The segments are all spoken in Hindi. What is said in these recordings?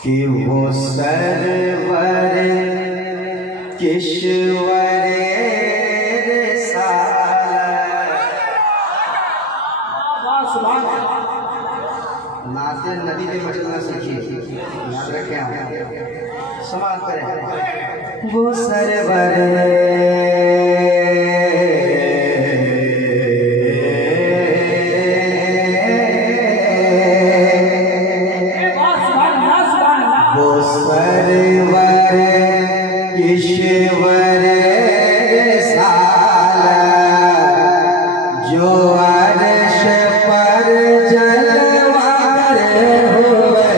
कि वो सरवर किश्वर नाते नबी के बचना सीखिए, याद रखें आप, समाज करें। वो सरवर ईश्वर साला जो अर्श पर जलवार हुए।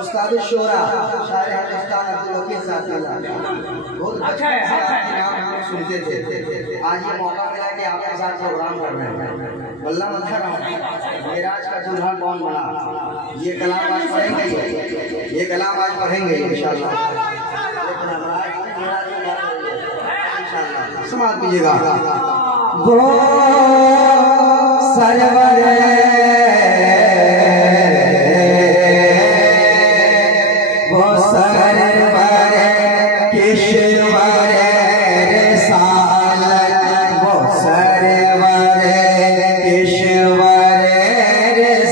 उस्ताद शोरा शायर हिंदुस्तान अब्दुल वकील साहब बहुत अच्छा है, सुनते थे। आज ये मौका मिला कि आपके साथ प्रोग्राम कर रहे हैं। वल्लाह मत मेराज का दूल्हा कौन बना, ये कलाम आज पढ़ेंगे, ये कलाम आज पढ़ेंगे इंशाअल्लाह। समाप्त कीजिएगा। वो सरवर वो सरवर किश्वर सालत वो सरवर किश्वर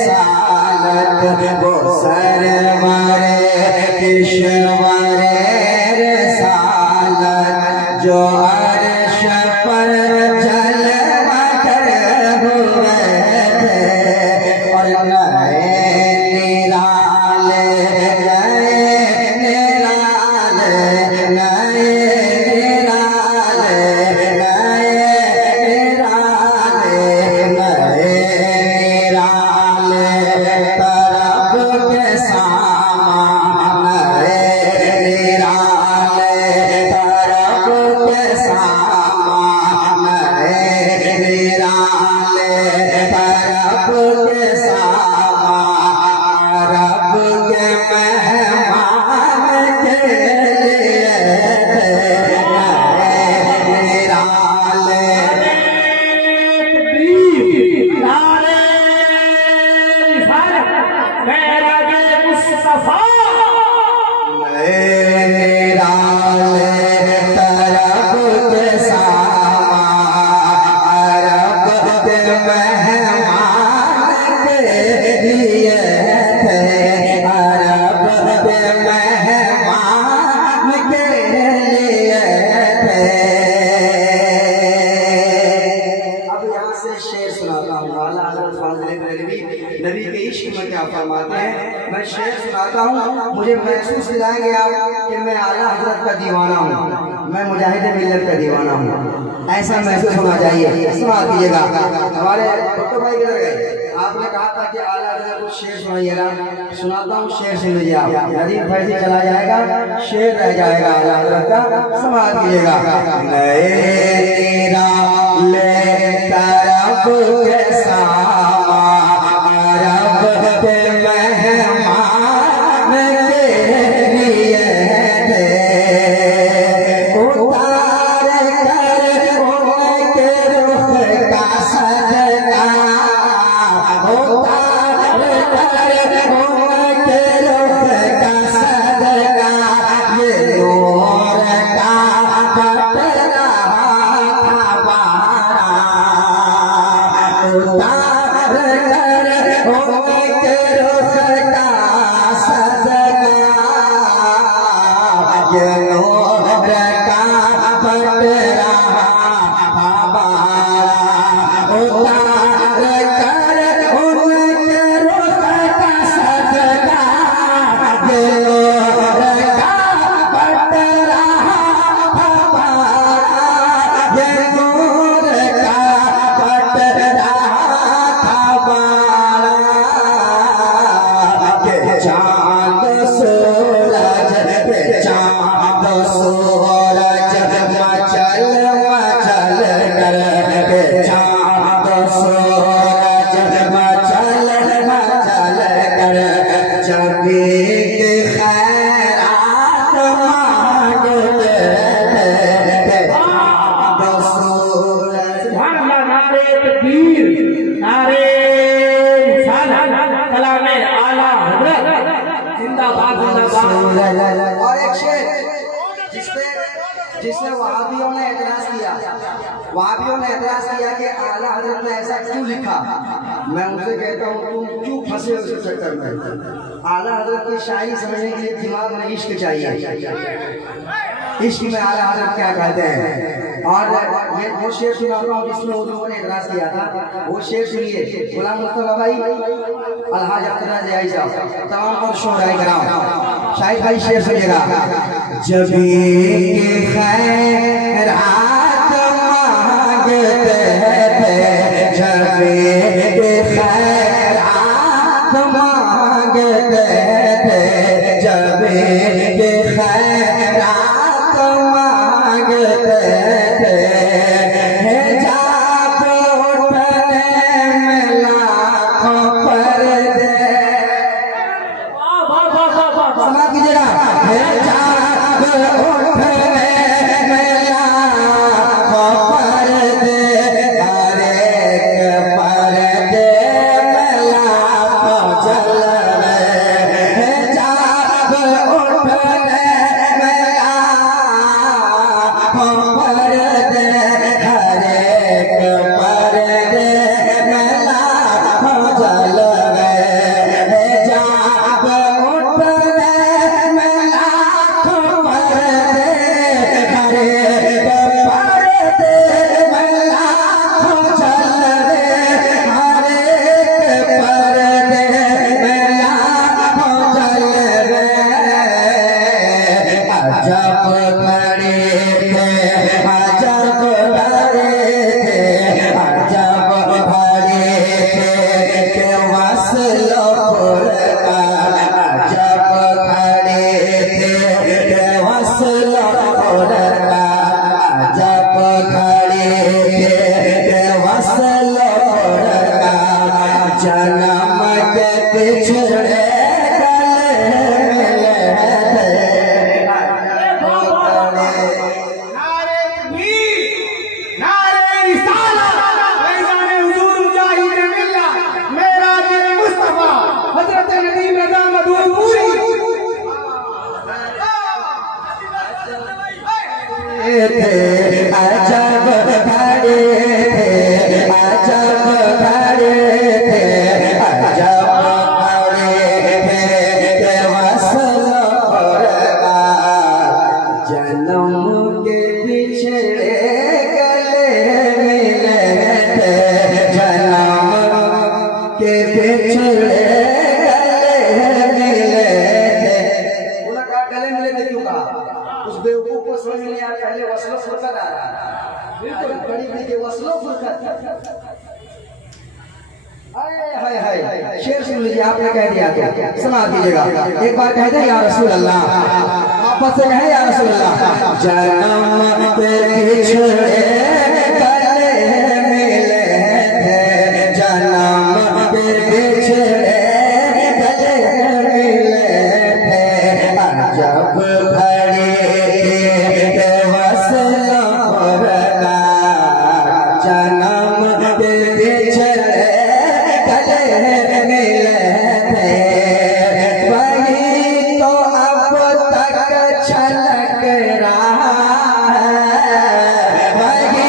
सालत वो सरवर किश्वर सालत जो अर्श पर जलवा कर हुए थे और नए निराले नबी के इश्क में क्या फरमाते हैं। मैं शेर सुनाता हूँ, मुझे महसूस दिलाएंगे आप कि मैं आला हज़रत का दीवाना हूँ, मैं मुजाहिद मिल्लत का दीवाना हूँ, ऐसा महसूस होना चाहिए। सुना दीजिएगा। हमारे डॉक्टर भाई किधर गए? आपने कहा था कि आला हज़रत कुछ शेर सुनाइएगा, सुनाता हूँ, शेर सुन लीजिए आप। नदीम फैजी चला जाएगा, शेर रह जाएगा आला हज़रत का। सुना दीजिएगा। जब के खैरात मांगते रसूल। नारे तकबीर, नारे कलामे आला हज़रत जिंदाबाद जिंदाबाद। और एक शेर जिसने वहाबियों ने एतराज किया, वहाबियों ने एतराज किया कि आला हज़रत ने ऐसा क्यों लिखा। मैं उनसे कहता हूँ तुम क्यों फंसे उस चक्कर में। आला हज़रत की शायरी समझने के लिए दिमाग में इश्क चाहिए। इश्क में आला हज़रत क्या कहते हैं। और ये वो शेर सुनाता हूँ जिसमें उन लोगों ने एतराज किया था। वो शेर सुनिए, गुलाम मुस्तफा भाई, अलहाज अख्तर जयाई साहब, तमाम और शोहराए कराम, शाहिद भाई शेर सुनिएगा। जब के खैरात मांगते थे, जब के खैरात मांगते थे, जब के खैरात मांगते थे, हिजाब उठने में लाखों पर्दे। समाज कीजिएगा। हिजाब उठने में लाखों पर्दे, हर एक पर्दे में लाखों जलवे। हिजाब उठने में लाखों पर्दे, हर एक पर्दे में लाखों जलवे। हिजाब उठने में लाखों पर्दे, हर एक पर्दे में लाखों जलवे। हर एक पर्दे में लाखों जलवे। अजब खड़े थे, अजब खड़े थे, अजब खड़े थे कि वस्लो फुरकान। अजब खड़े थे कि वस्लो फुरकान। अजब खड़े थे कि वस्लो फुरकान। जन्म के पिछड़े गले मिले थे। नारे तकबीर, नारे रिसालत, फैज़ान हुजूर मुजाहिद मिल्लत, मेराज मुस्तफा हज़रत नदीम रज़ा मदूपुरी। थे अजब खड़े थे, अजब खड़े थे, अजब खड़े थे कि वस्लो फुरकान। जन्म के पिछड़े गले मिले थे, जन्म के पिछड़े गले मिले थे। उन्होंने कहा गले मिले थे क्यों कहा। उस बेवकूफ को समझ नहीं आया, पहले वस्लो फुरकत आ रहा है। बिल्कुल बड़ी बड़ी के वस्लो फुरकत। हाय हाय हाय, शेर सुन लीजिए, आपने कह दिया तो समाज कीजिएगा। एक बार कह दे या रसूल अल्लाह, आपस से कहे या रसूल अल्लाह। जन्म पे पिछड़े गले मिले थे, जन्म पे पिछड़े गले मिले थे। अजब खड़े थे कि वस्लो फुरकान। जन्म पे पिछड़े गले मिले थे। वही तो अब तक छलक रहा है, वही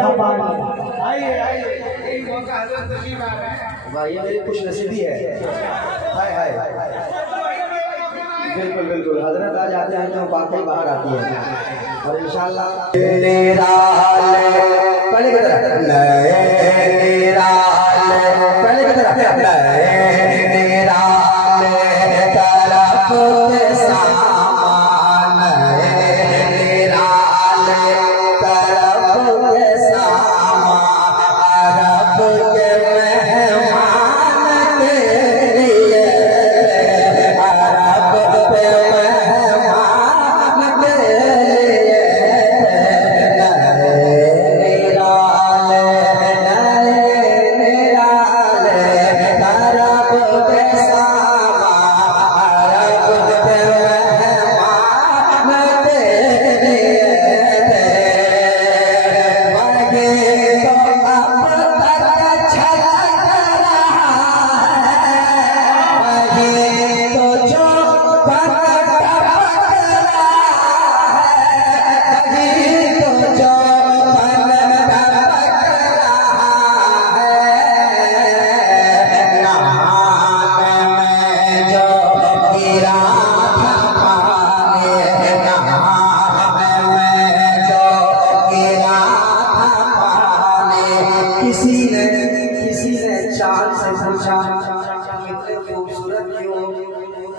आइए आइए, यही मौका हजरत तशरीफ आ रहे हैं। भाई ये मेरी खुश नसीबी है। हाय हाय, बिल्कुल बिल्कुल, हजरत आ जाते हैं तो बातें बाहर आती है और इंशाल्लाह पहले की तरफ पहले की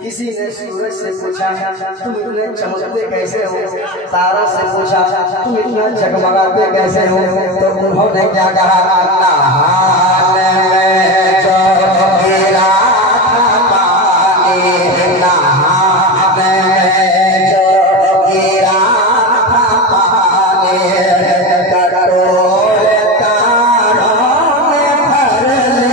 किसी ने सूरज से पूछा तुम इतने चमकते कैसे हो, तारा से पूछा तुम इतना जगमगाते कैसे हो, तो उन्होंने क्या कहा, नहाने में जो गिरा था पानी, नहाने में जो गिरा था पानी, कटोरे तारों ने भर लिए,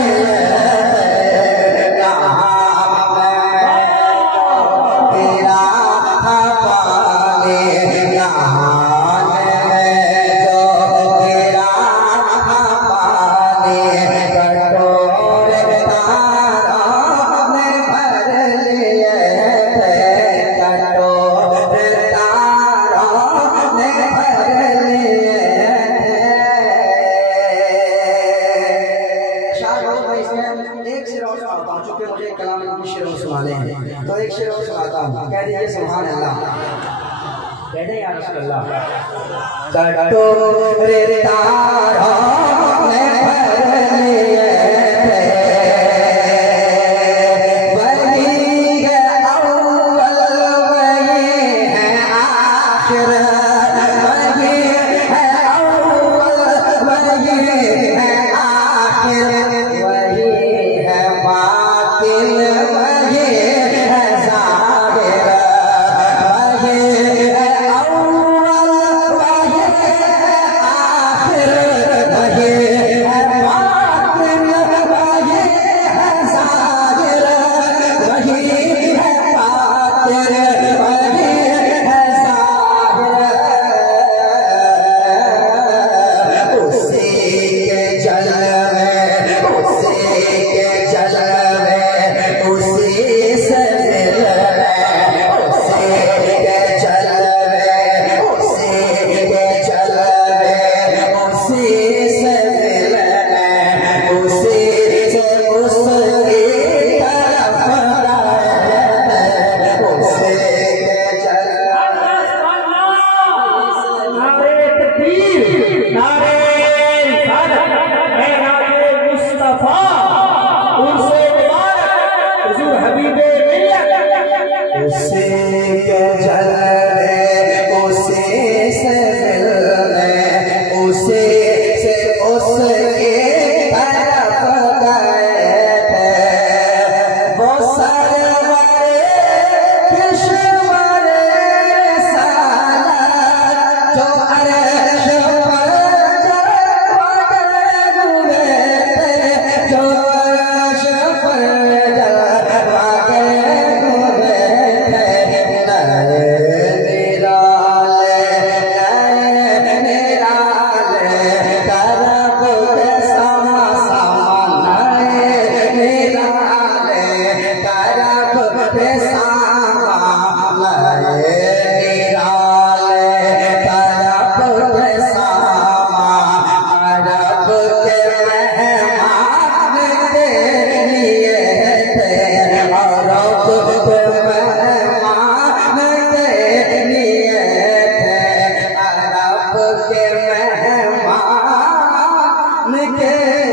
तो एक शेर और सुनाता हूँ, कह दीजिए सुभान अल्लाह, कह दे या रसूल अल्लाह। कटोरे तारों ने भर लिए थे, वही है अव्वल वही है आखिर, वही है अव्वल वही है आखिर, वही है बातिन वही के